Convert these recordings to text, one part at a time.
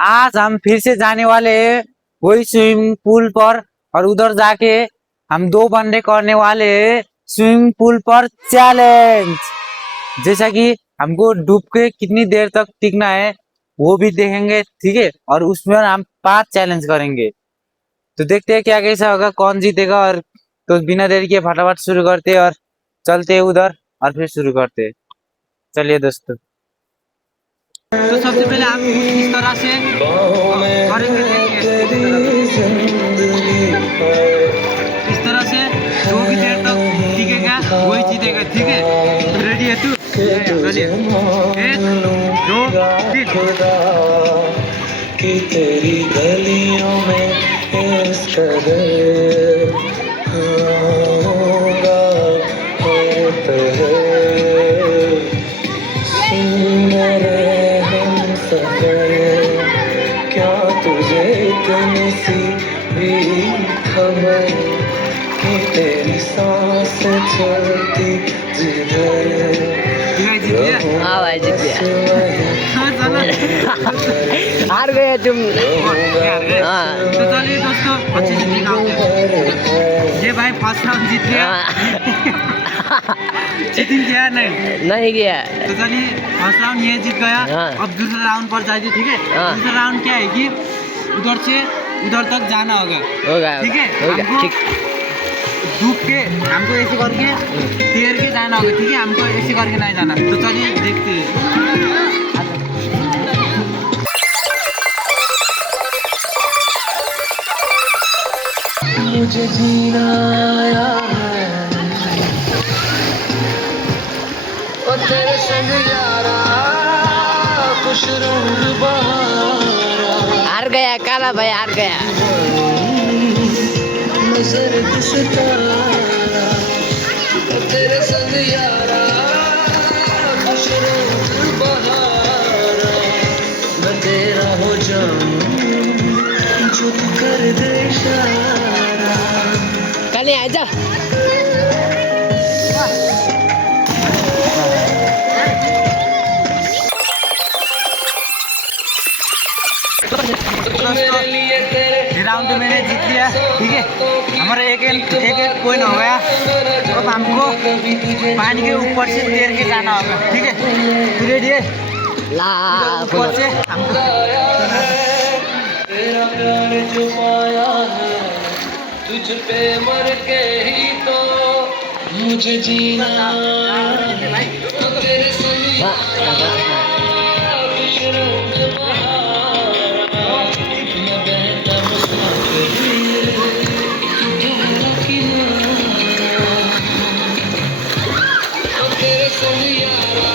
आज हम फिर से जाने वाले हैं वही स्विमिंग पूल पर, और उधर जाके हम 2 बंदे करने वाले हैं स्विमिंग पूल पर चैलेंज। जैसा कि हमको डूब के कितनी देर तक टिकना है वो भी देखेंगे, ठीक है। और उसमें हम 5 चैलेंज करेंगे, तो देखते हैं क्या कैसा होगा, कौन जीतेगा। और तो बिना देरी के फटाफट शुरू करते हैं और चलते हैं उधर और फिर शुरू करते हैं। चलिए दोस्तों, तो सबसे पहले हम इस तरह से करेंगे, इस तरह से जो भी देर तक टिकेगा वही जीतेगा, ठीक है। रेडी है तू? चलिए 1 2 3। कि तेरी गलियों में इस कदर होगा होता है। सुन मेरे हमसफर, क्या तुझे इतनी सी भी खबर कि तेरी सांस चलती जिधर। हाँ भाई जीत गया। हार गए तुम। तो चलिए दोस्तों, अच्छे से दिखाओगे। ये भाई फर्स्ट राउंड जीत गया। चीटिंग किया नहीं किया। तो चलिए फर्स्ट राउंड ये जीत गया। अब दूसरा राउंड पर जाइए, ठीक है। दूसरा राउंड क्या है कि उधर से उधर तक जाना होगा, ठीक है। डूब के हमको ऐसे करके तैर के जाना होगा, ठीक है। हमको ऐसे करके नहीं जाना। तो चलिए देखते हैं। मुझे जीना आया है ओ तेरे संग यारा, खुश रंग बहारा। हार गया काला भाई, हार गया। नजर सितारा ओ तेरे संग यारा, खुश रंग बहारा। मैं तेरा हो जाऊं जो तू कर दे इशारा। कल आजा। राउंड मैंने जीत लिया, ठीक है। हमारा एक पॉइंट हो गया। अब हमको पानी के ऊपर से तैर के जाना होगा, ठीक है। तू रेडी है? ऊपर से हमको तेरा प्यार जो पाया है तुझ पे मर के ही तो मुझे जीना तेरे संग खुश रंग बहारा। मैं बहता मुस्कुराते गहरा किनारा ओ तेरे संग यारा,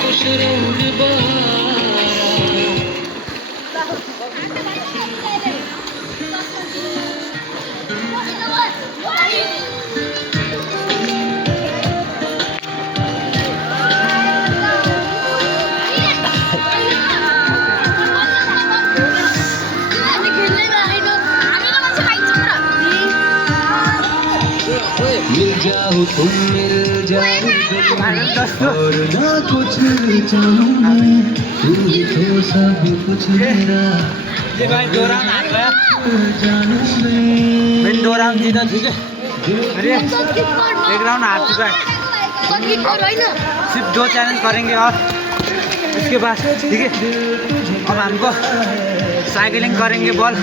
खुश रंग बहारा। मिल जाओ तुम मिल जाओ और ना कुछ चाहूं मैं, तू ही तो सब कुछ मेरा। ये भाई 2 राउंड हार गया। जानो मैंने 2 राउंड जीता, ठीक है। अरे 1 राउंड हार चुका है। सिर्फ 2 चैलेंज करेंगे और इसके बाद, ठीक है। अब हमको साइकिलिंग करेंगे, बॉल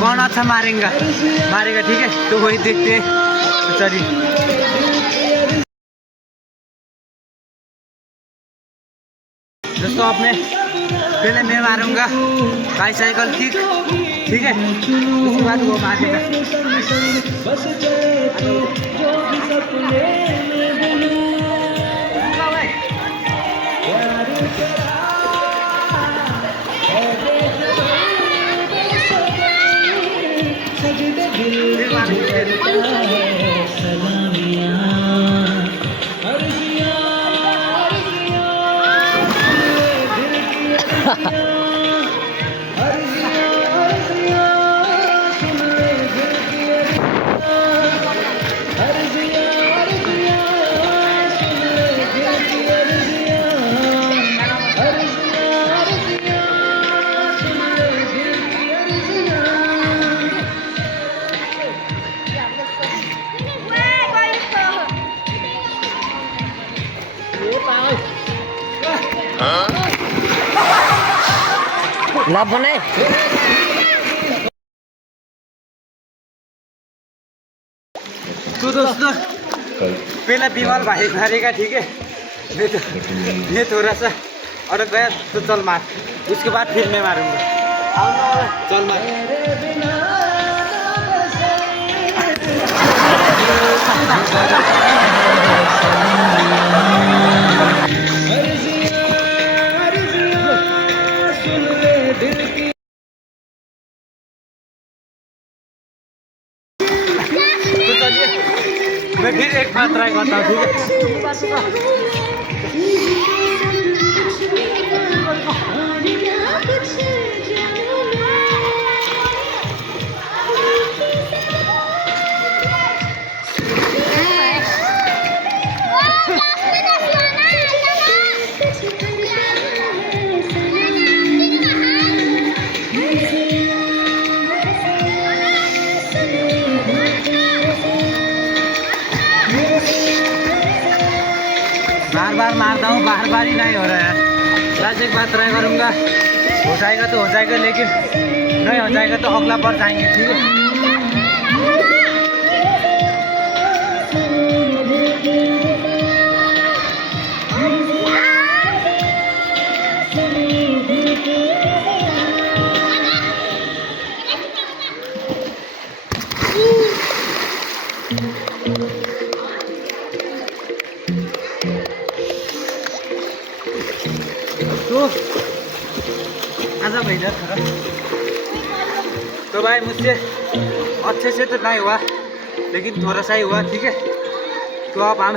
कौन अच्छा मारेगा, ठीक है। तो वही देखते हैं। तो चलिए दोस्तों, अपने पहले मैं मारूंगा बाईसाइकिल किक, ठीक है। उसके बाद वो मारेगा। ल बनाए तो दोस्तों पहला विमल भाई मारेगा, ठीक है। ये थोड़ा सा और गया तो चल मार, उसके बाद फिर मैं मारूंगा। चल मार। तो चलिए मैं फिर एक बार ट्राई करता हूँ, ठीक है। बार बार मारता हूँ, बार बार ही नहीं हो रहा है। लास्ट एक बार ट्राई करूँगा, हो जाएगा तो हो जाएगा, लेकिन नहीं हो जाएगा तो अगला बार जाएंगे, ठीक है। तो आजा भैया थोड़ा, तो भाई मुझसे अच्छे से तो नहीं हुआ, लेकिन थोड़ा सा ही हुआ, ठीक है। तो अब हम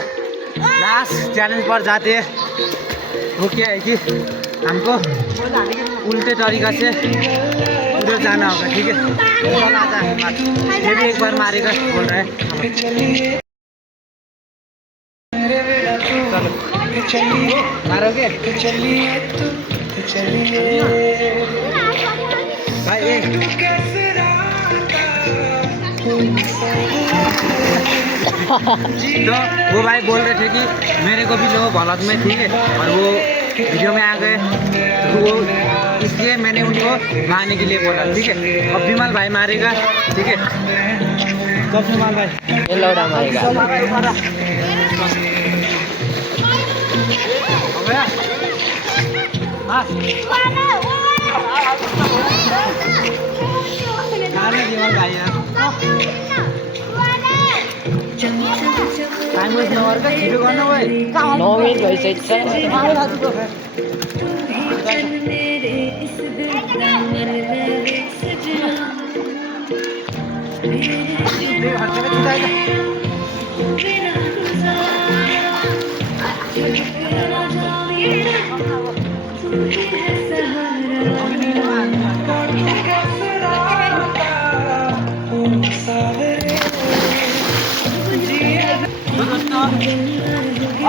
लास्ट चैलेंज पर जाते हैं। वो क्या है कि हमको उल्टे तरीका से उधर जाना होगा, ठीक है। चल आजा, ये भी एक बार मारेगा बोल रहा है। चलो मारोगे भाई। तो वो भाई बोल रहे थे कि मेरे को भी लो गलत में, ठीक है, और वो वीडियो में आ गए, तो वो इसलिए मैंने उनको मारने के लिए बोला, ठीक है। अब विमल भाई मारेगा, ठीक है। कब विमल भाई ये लौड़ा मारेगा। हो गया हाँ विमल भाई यार टाइम वेस्ट नगरेर भिडियो गर्नु भाइ 9 मिनट भइसकेको छ।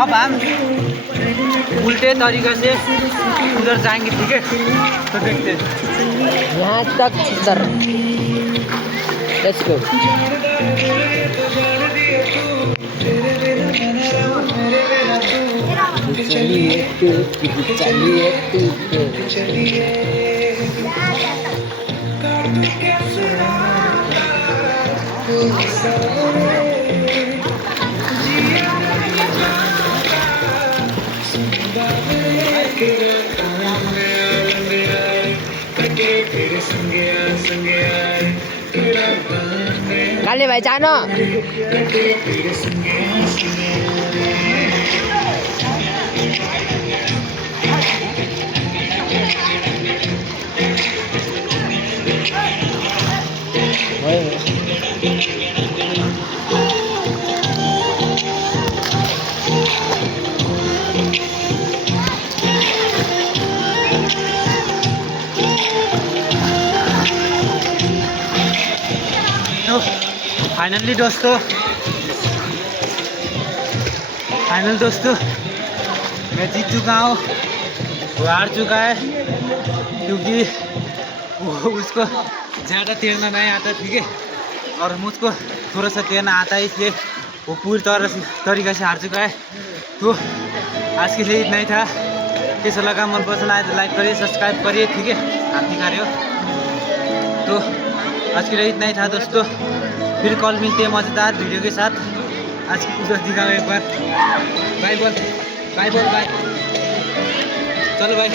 अब हम उल्टे तरीके से उधर जाएंगे, ठीक है। तो देखते हैं यहाँ तक उधर। Let's go. काले भाइ जान। फाइनली दोस्तों, मैं जीत चुका हूँ। वो हार चुका है क्योंकि वो उसको ज़्यादा तैरना नहीं आता, ठीक है, और मुझको थोड़ा सा तैरना आता है, इसलिए वो पूरी तरीके से हार चुका है। तो आज के लिए इतना ही था। कैसा लगा, मन पसंद आए तो लाइक करिए, सब्सक्राइब करिए, ठीक है। हाथ दिखा रहे हो। तो आज के लिए इतना ही था दोस्तों, फिर कल मिलते हैं मज़ेदार वीडियो के साथ। आज की कुछ दिखाओ एक बार, बाय बोल, बाय बोल, बाय, चलो भाई।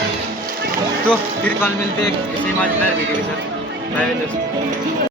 तो फिर कल मिलते हैं इसी मज़ेदार वीडियो के साथ। बाय दोस्तों।